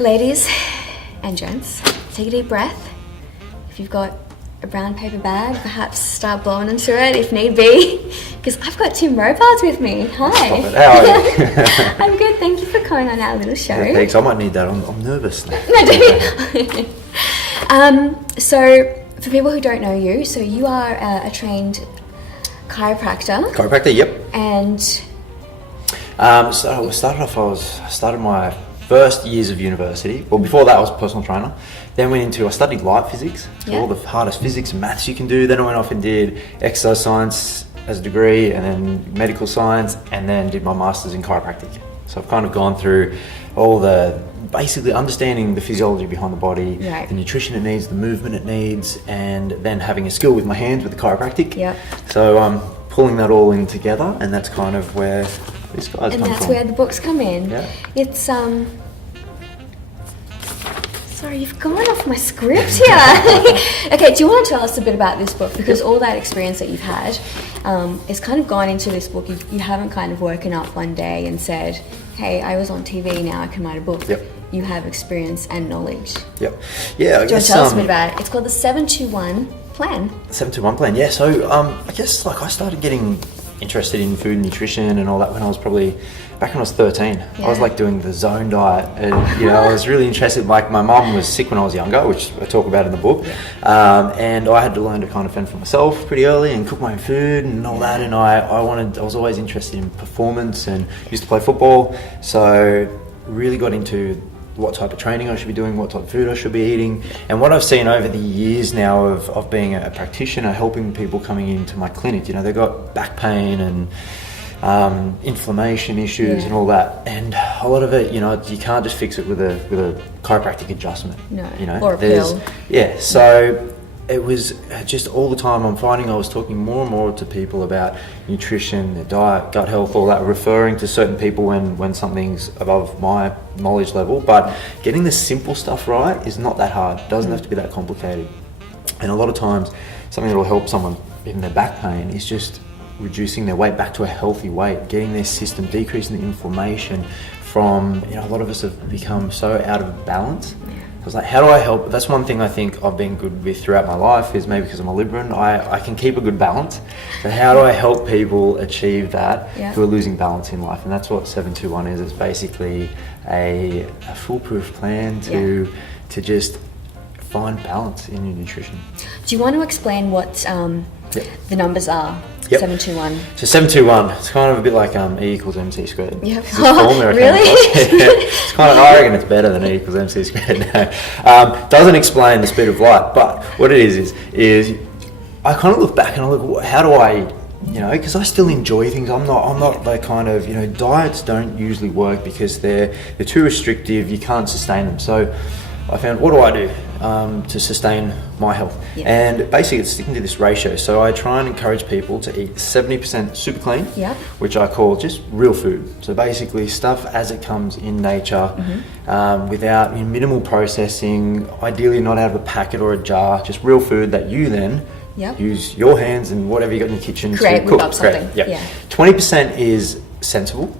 Ladies and gents, take a deep breath. If you've got a brown paper bag, perhaps start blowing into it if need be, because I've got Tim Robards with me. Hi. How are you? I'm good, thank you for coming on our little show. Yeah, thanks, I might need that. I'm nervous now. No, don't. So, for people who don't know you, so you are a trained chiropractor. Chiropractor, yep. And So I started my first years of university. Well, before that I was a personal trainer. Then I studied light physics, so all the hardest physics and maths you can do. Then I went off and did exercise science as a degree, and then medical science, and then did my master's in chiropractic. So I've kind of gone through all basically understanding the physiology behind the body, the nutrition it needs, the movement it needs, and then having a skill with my hands with the chiropractic. Yep. So I'm pulling that all in together, and that's kind of where these guys come from. And that's where the books come in. Yeah. It's Sorry, you've gone off my script here. Okay, do you want to tell us a bit about this book? Because all that experience that you've had is kind of gone into this book. You haven't kind of woken up one day and said, hey, I was on TV, now I can write a book. Yep. You have experience and knowledge. Yep. Yeah, I guess, do you want to tell us a bit about it? It's called the 721 Plan. 721 Plan, yeah. So I guess I started getting interested in food and nutrition and all that when I was probably back when I was 13. I was doing the zone diet, and I was really interested. Like, my mum was sick when I was younger, which I talk about in the book, and I had to learn to kind of fend for myself pretty early and cook my own food and all that. And I was always interested in performance and used to play football, so really got into what type of training I should be doing, what type of food I should be eating. And what I've seen over the years now of being a practitioner, helping people coming into my clinic, they've got back pain and inflammation issues and all that. And a lot of it, you can't just fix it with a chiropractic adjustment. No, or a pill. Yeah, so it was just all the time I'm finding I was talking more and more to people about nutrition, their diet, gut health, all that, referring to certain people when something's above my knowledge level. But getting the simple stuff right is not that hard. It doesn't have to be that complicated. And a lot of times, something that will help someone in their back pain is just reducing their weight back to a healthy weight, getting their system, decreasing the inflammation from, a lot of us have become so out of balance. I was like, how do I help? That's one thing I think I've been good with throughout my life, is maybe because I'm a Libran, I can keep a good balance. So how do I help people achieve that who are losing balance in life? And that's what 721 is. It's basically a foolproof plan to just find balance in your nutrition. Do you want to explain what the numbers are? 721. So 721, it's kind of a bit like E equals MC squared. Yep. Really? It's kind of, I reckon it's better than E equals MC squared. No. Doesn't explain the speed of light, but what it is I kind of look back and I look, how do I, because I still enjoy things. I'm not the kind of, diets don't usually work because they're too restrictive. You can't sustain them. So I found, what do I do to sustain my health? And basically it's sticking to this ratio. So I try and encourage people to eat 70% super clean, which I call just real food. So basically stuff as it comes in nature, without minimal processing, ideally not out of a packet or a jar, just real food that you then use your hands and whatever you got in the kitchen to cook. Something. 20% is sensible.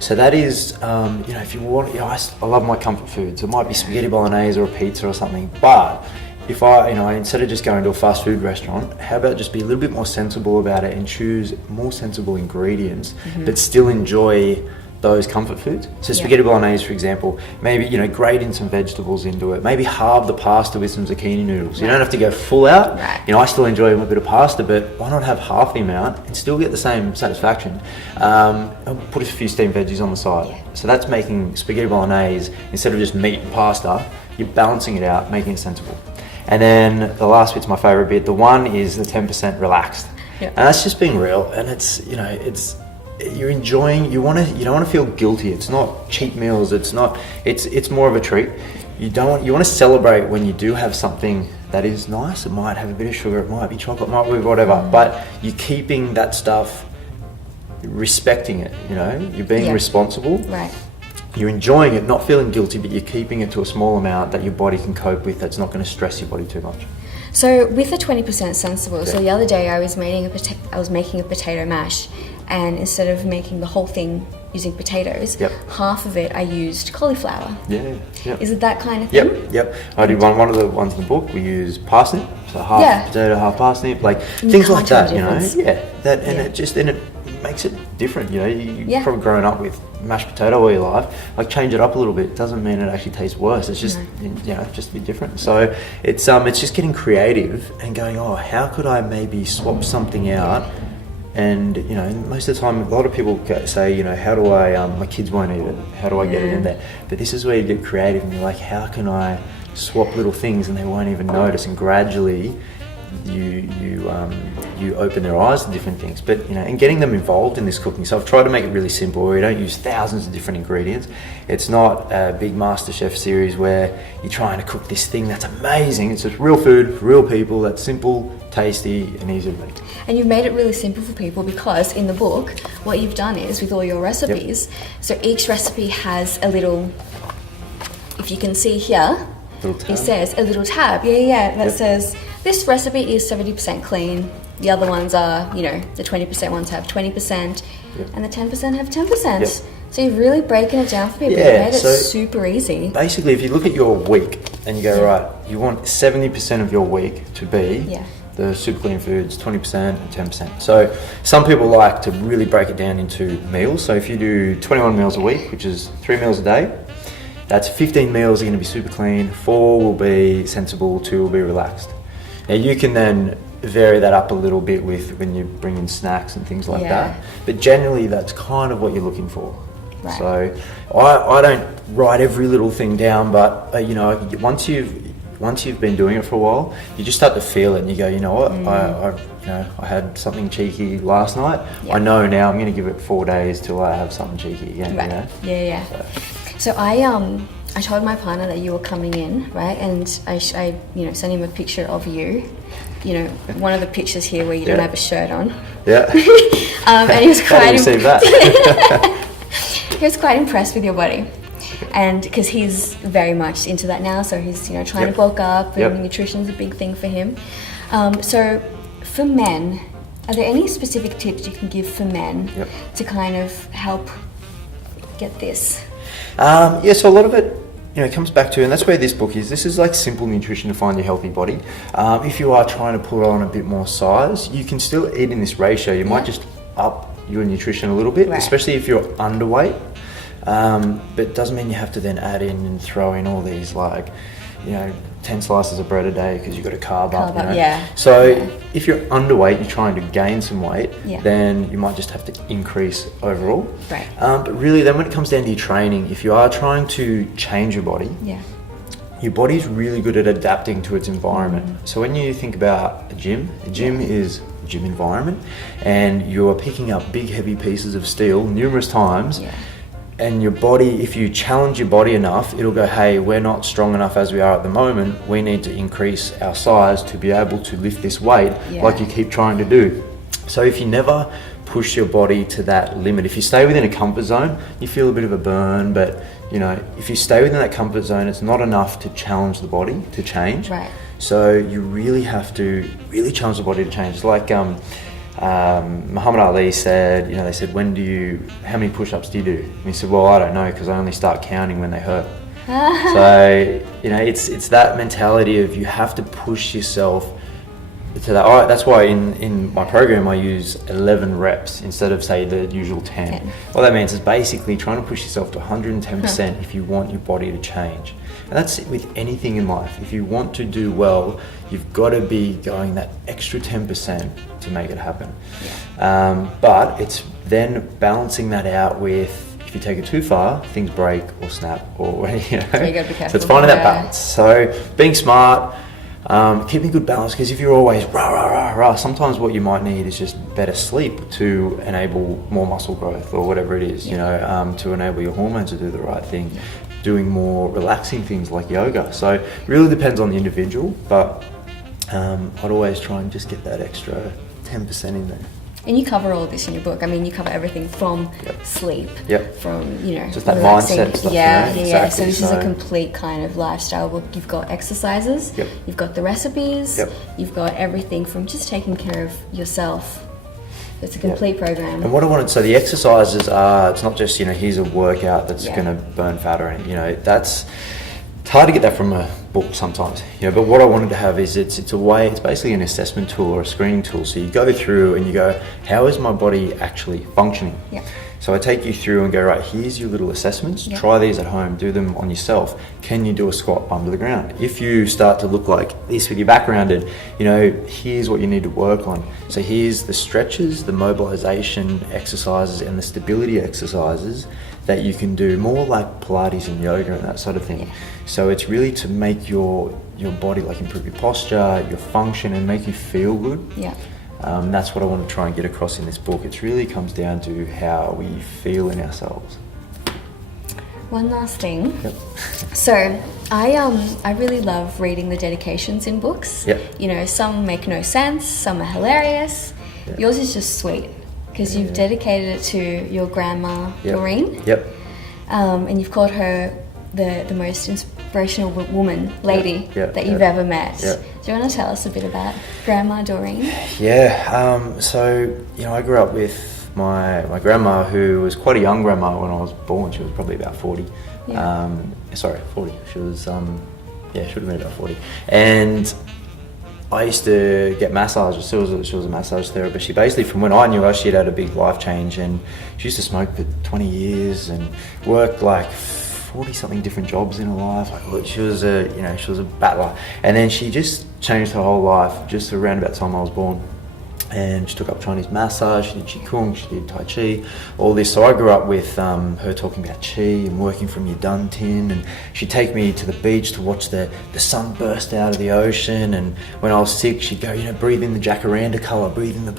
So that is, if you want, I love my comfort foods. It might be spaghetti bolognese or a pizza or something. But if instead of just going to a fast food restaurant, how about just be a little bit more sensible about it and choose more sensible ingredients, but still enjoy those comfort foods. So spaghetti bolognese, for example, maybe, grate in some vegetables into it. Maybe halve the pasta with some zucchini noodles. You don't have to go full out. I still enjoy a bit of pasta, but why not have half the amount and still get the same satisfaction? And put a few steamed veggies on the side. So that's making spaghetti bolognese, instead of just meat and pasta, you're balancing it out, making it sensible. And then the last bit's my favorite bit. The one is the 10% relaxed. And that's just being real. And it's, you're enjoying, you don't want to feel guilty. It's not cheat meals. It's more of a treat. You want to celebrate when you do have something that is nice. It might have a bit of sugar, it might be chocolate, it might be whatever, but you're keeping that stuff, respecting it, you're being responsible. You're enjoying it, not feeling guilty, but you're keeping it to a small amount that your body can cope with, that's not going to stress your body too much. So with the 20% sensible, so the other day I was making a potato mash, and instead of making the whole thing using potatoes, half of it I used cauliflower. Is it that kind of thing? Yep. I did one of the ones in the book. We use parsnip, so half potato, half parsnip, like things like that. You know, it makes it different. You know, you've probably grown up with mashed potato all your life. Like, change it up a little bit. It doesn't mean it actually tastes worse. It's just just a bit different. So it's just getting creative and going, oh, how could I maybe swap something out? And, you know, most of the time, a lot of people say, you know, how do I, my kids won't eat it, how do I get it in there? But this is where you get creative and you're like, how can I swap little things and they won't even notice? And gradually you open their eyes to different things. But, you know, and getting them involved in this cooking. So I've tried to make it really simple, where you don't use thousands of different ingredients. It's not a big MasterChef series where you're trying to cook this thing that's amazing. It's just real food for real people that's simple, tasty and easy to make. And you've made it really simple for people, because in the book what you've done is, with all your recipes, so each recipe has a little, if you can see here, it says a little tab, that says this recipe is 70% clean, the other ones are, you know, the 20% ones have 20%, and the 10% have 10%. So you've really broken it down for people. You've made it super easy. Basically, if you look at your week and you go, right, you want 70% of your week to be the super clean foods, 20% and 10%. So some people like to really break it down into meals. So if you do 21 meals a week, which is 3 meals a day, that's 15 meals are going to be super clean, 4 will be sensible, 2 will be relaxed. Now you can then vary that up a little bit with when you bring in snacks and things like that. But generally that's kind of what you're looking for. Right. So I don't write every little thing down, but you know, once you've been doing it for a while, you just start to feel it and you go, you know what, I had something cheeky last night. I know now I'm going to give it 4 days till I have something cheeky again. You know? So I told my partner that you were coming in, right? And I sent him a picture of you. You know, one of the pictures here where you don't have a shirt on. And he was quite he was quite impressed with your body. And because he's very much into that now, so he's, you know, trying to bulk up, and nutrition is a big thing for him. So for men, are there any specific tips you can give for men to kind of help get this? So a lot of it, you know, comes back to, and that's where this book is. This is like simple nutrition to find your healthy body. If you are trying to put on a bit more size, you can still eat in this ratio. You might just up your nutrition a little bit, especially if you're underweight. But it doesn't mean you have to then add in and throw in all these, like, you know, 10 slices of bread a day because you've got to carb up. You know? So if you're underweight, you're trying to gain some weight, then you might just have to increase overall. But really then when it comes down to your training, if you are trying to change your body, your body's really good at adapting to its environment. So when you think about a gym is a gym environment, and you're picking up big heavy pieces of steel numerous times, and your body, if you challenge your body enough, it'll go, hey, we're not strong enough as we are at the moment, we need to increase our size to be able to lift this weight like you keep trying to do. So if you never push your body to that limit, if you stay within a comfort zone, you feel a bit of a burn, but you know, if you stay within that comfort zone, it's not enough to challenge the body to change. So you really have to really challenge the body to change. It's like Muhammad Ali said, you know, they said, how many push-ups do you do? And he said, well, I don't know, because I only start counting when they hurt. So, you know, it's that mentality of you have to push yourself to that. That's why in my program I use 11 reps instead of, say, the usual 10. What that means is basically trying to push yourself to 110% if you want your body to change. And that's with anything in life. If you want to do well, you've got to be going that extra 10% to make it happen. But it's then balancing that out with, if you take it too far, things break or snap, or, you know. So you gotta be careful. So it's finding that balance. So being smart, keeping good balance, because if you're always rah, rah, rah, rah, sometimes what you might need is just better sleep to enable more muscle growth or whatever it is, you know, to enable your hormones to do the right thing. Doing more relaxing things like yoga. So it really depends on the individual, but I'd always try and just get that extra 10% in there. And you cover all this in your book. I mean, you cover everything from sleep, from, you know, just that relaxing. mindset stuff. Exactly. So this is a complete kind of lifestyle book. You've got exercises, you've got the recipes, you've got everything from just taking care of yourself It's a complete program. And what I wanted, so the exercises are, it's not just, here's a workout that's going to burn fat or anything, it's hard to get that from a book sometimes, but what I wanted to have is it's basically an assessment tool or a screening tool. So you go through and you go, how is my body actually functioning? Yeah. So I take you through and go, right, here's your little assessments. Yep. Try these at home, do them on yourself. Can you do a squat bum to the ground? If you start to look like this with your back rounded, here's what you need to work on. So here's the stretches, the mobilization exercises and the stability exercises that you can do, more like Pilates and yoga and that sort of thing. Yeah. So it's really to make your body, like improve your posture, your function, and make you feel good. Yeah. That's what I want to try and get across in this book. It really comes down to how we feel in ourselves. One last thing. Yep. So I really love reading the dedications in books. Yep. Some make no sense, some are hilarious. Yep. Yours is just sweet because you've dedicated it to your grandma, yep. Doreen. Yep. And you've called her the most inspirational lady that you've ever met. Yep. Do you want to tell us a bit about Grandma Doreen? Yeah, so, I grew up with my grandma, who was quite a young grandma when I was born. She was probably about 40. Yeah. 40. She was, she would have been about 40. And I used to get massages. She was a massage therapist. She basically, from when I knew her, she'd had a big life change, and she used to smoke for 20 years and worked like 40-something different jobs in her life. Like, she was a battler, and then she just changed her whole life just around about the time I was born. And she took up Chinese massage, she did Qigong, she did Tai Chi, all this. So I grew up with her talking about Qi and working from your dun tin, and she'd take me to the beach to watch the sun burst out of the ocean, and when I was sick she'd go, breathe in the jacaranda colour, breathe in the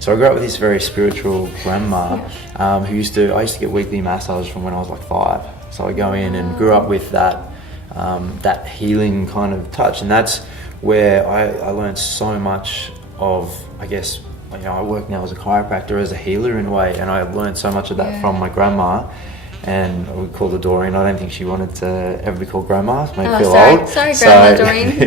so I grew up with this very spiritual grandma who I used to get weekly massage from when I was like 5. So I go in and grew up with that healing kind of touch, and that's where I learned so much of, I guess, I work now as a chiropractor, as a healer in a way, and I learned so much of that from my grandma. And I would call her Doreen. I don't think she wanted to ever be called grandma. It made me feel old. Sorry, Grandma Doreen.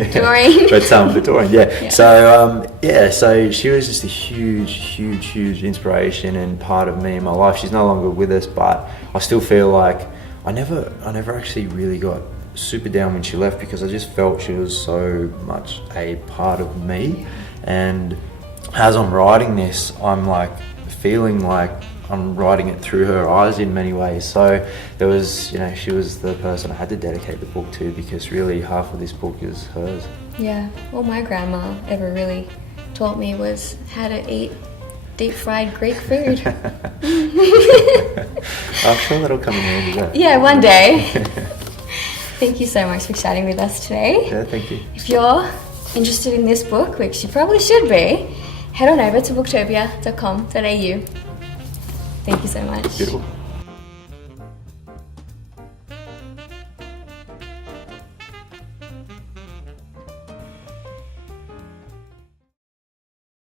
But Doreen, yeah. So she was just a huge inspiration and part of me in my life. She's no longer with us, but I still feel like I never actually really got super down when she left, because I just felt she was so much a part of me. And as I'm writing this, I'm like feeling like I'm writing it through her eyes in many ways. So there was, she was the person I had to dedicate the book to, because really half of this book is hers. Yeah, all my grandma ever really taught me was how to eat deep fried Greek food. I'm sure that'll come in handy. Yeah, one day. Thank you so much for chatting with us today. Yeah, thank you. If you're interested in this book, which you probably should be, head on over to booktopia.com.au. Thank you so much. Beautiful.